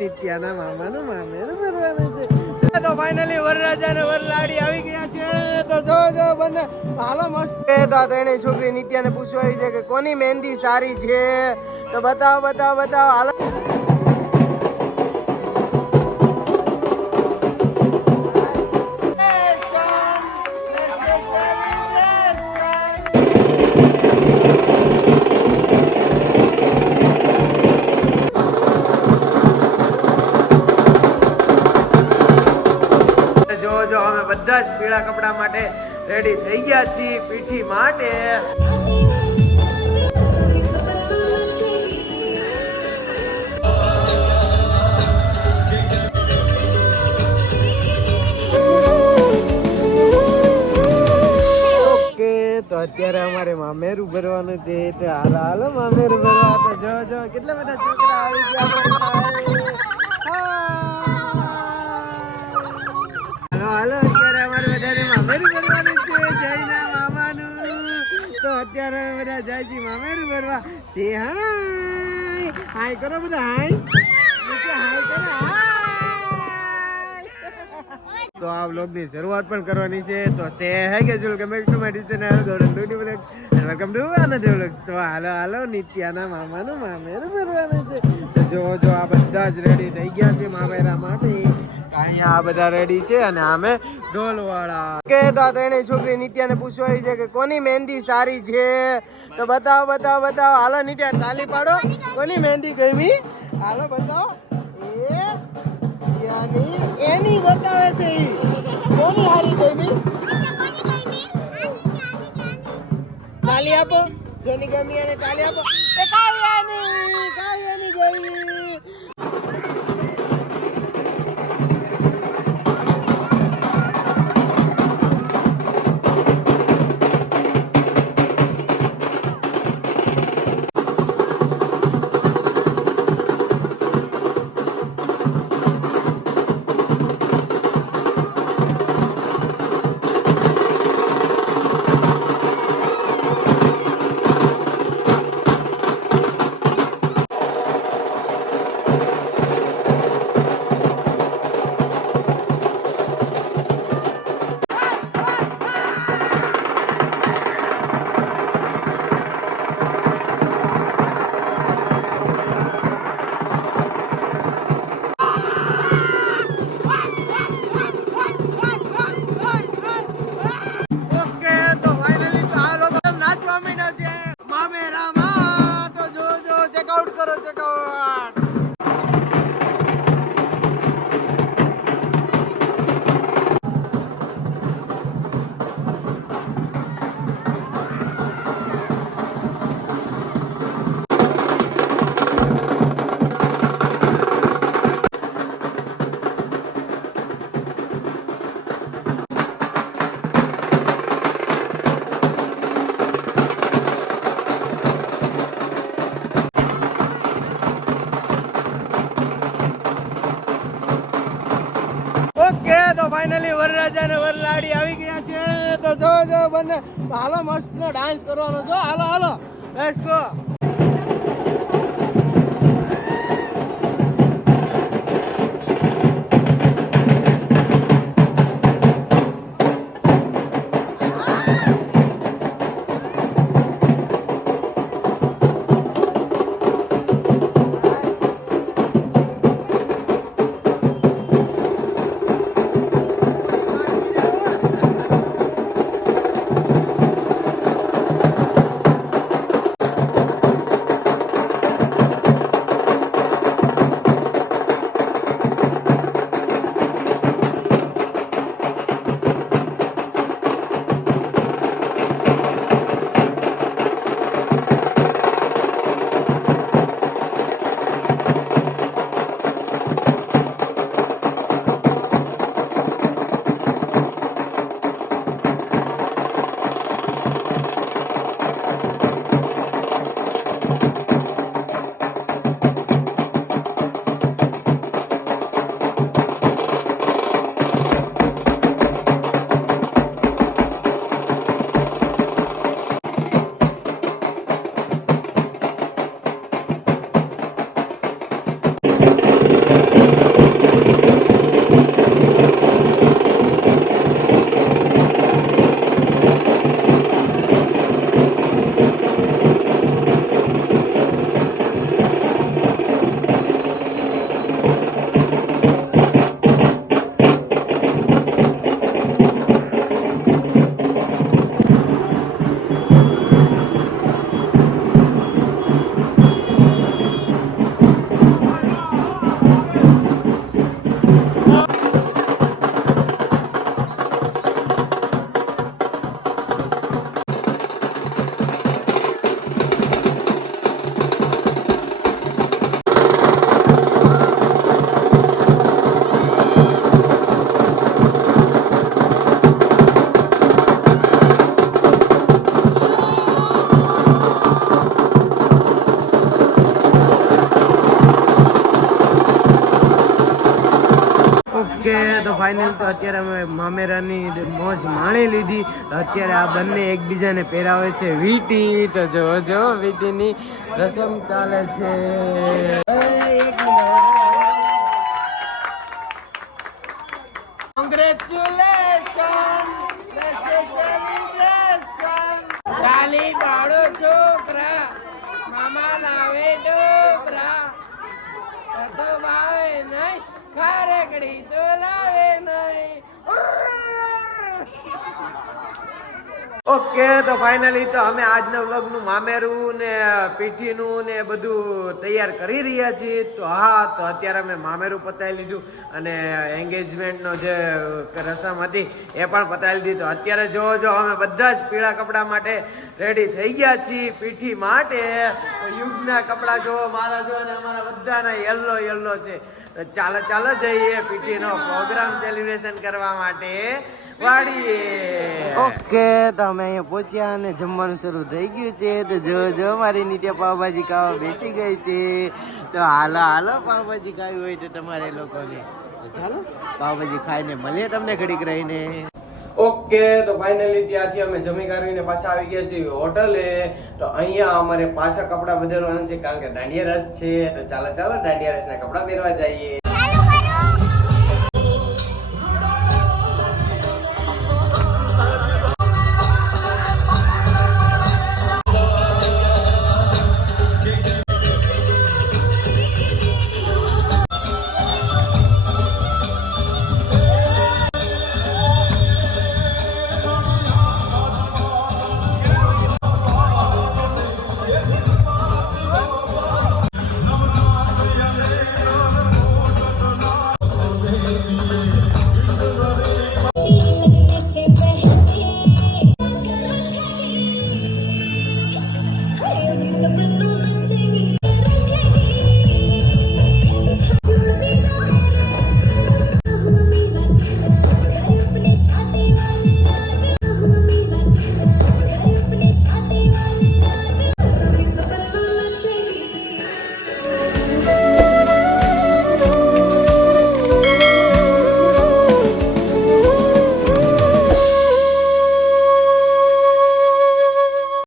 નિત્યાના મામાનું મામેરું ભરવાનું છે. તો ફાઇનલી વરરાજા અને વરલાડી આવી ગયા છે. તો જો બંને હાલો મસ્ત તેને છોકરી નિત્યાને પૂછવા છે કે કોની મહેંદી સારી છે. તો બતાવો હાલો. જો અમે બધા જ પીળા કપડા માટે રેડી થઈ ગયા છીએ પીઠી માટે. ઓકે તો અત્યારે અમારે મામેરું ભરવાનું છે. તો હાલો મામેરું ભરવા. તો જો કેટલા બધા છોકરા આવી ગયા. હાલો અત્યારે અમારે બધાને મામેરું ભરવાનું છે જયના મામાનું. તો અત્યારે બધા જાય છે મામેરું ભરવા. સે હાય કરો બધા હાય કરો. તો આ વ્લોગની શરૂઆત પણ કરવાની છે. તો સે હે કે welcome back to my channel ગોરન beauty vlogs and welcome to another vlogs. તો હાલો નિત્યાના મામાનું મામેરું ભરવાનું છે. તો જો આ બધા જ રેડી થઈ ગયા છે મામેરા માટે. અહીંયા આ બધા રેડી છે અને આમે ઢોલવાળા કે તેને છોકરી નિત્યાને પૂછવા છે કે કોની મહેંદી સારી છે. તો બતાવો હાલો નિત્યા તાલી પાડો. કોની મહેંદી ગમી હાલો બતાવો. એની બતાવે છે. કોની હારી ગમી તાલી આપો. જેની ગમી એને તાલી આપો. કાવ્યાની ગમી. ફાઇનલી વરરાજા અને વરલાડી આવી ગયા છે. તો જો બંને હાલો મસ્ત નો ડાન્સ કરવાનો છો. હાલો લેટ્સ ગો. ફાઇનલ તો અત્યારે અમે મામેરાની મોજ માણી લીધી. અત્યારે આ બંને એકબીજાને પહેરાવે છે વીટી. તો જો વીટીની રસમ ચાલે છે. કોંગ્રેચ્યુલેશન, કાલી બાળો છોકરા મામા નાવે ડોબરા તો ભાવે નહીં ખારેકડી તો લાવે નહીં. ઓકે, તો ફાઇનલી તો અમે આજના વ્લોગનું મામેરું ને પીઠીનું ને બધું તૈયાર કરી રહ્યા છીએ. તો હા, તો અત્યારે અમે મામેરું પતાવી લીધું અને એન્ગેજમેન્ટનો જે રસમ હતી એ પણ પતાવી લીધી. તો અત્યારે જો અમે બધા જ પીળા કપડાં માટે રેડી થઈ ગયા છીએ પીઠી માટે. તો યુગના કપડાં જો મારા જો અને અમારા બધાના યલો છે. તો ચાલો જઈએ પીઠીનો પ્રોગ્રામ સેલિબ્રેશન કરવા માટે વાડીએ. ઓકે, તો અમે અહીંયા પહોંચ્યા અને જમવાનું શરૂ થઈ ગયું છે. તો જો મારી નીત્યા પાવભાજી ખાવા બેસી ગઈ છે. તો હાલો પાવભાજી ખાવી હોય તો તમારે લોકોને તો ચાલો પાવભાજી ખાઈને મળીએ તમને ઘડીક રહીને. ઓકે, તો ફાઇનલી ત્યાંથી અમે જમી કરીને પાછા આવી ગયા છીએ હોટલે. તો અહીંયા અમારે પાછા કપડાં બદલવાના છે કારણ કે દાંડિયા રસ છે. તો ચાલો દાંડિયા રસના કપડાં પહેરવા જઈએ.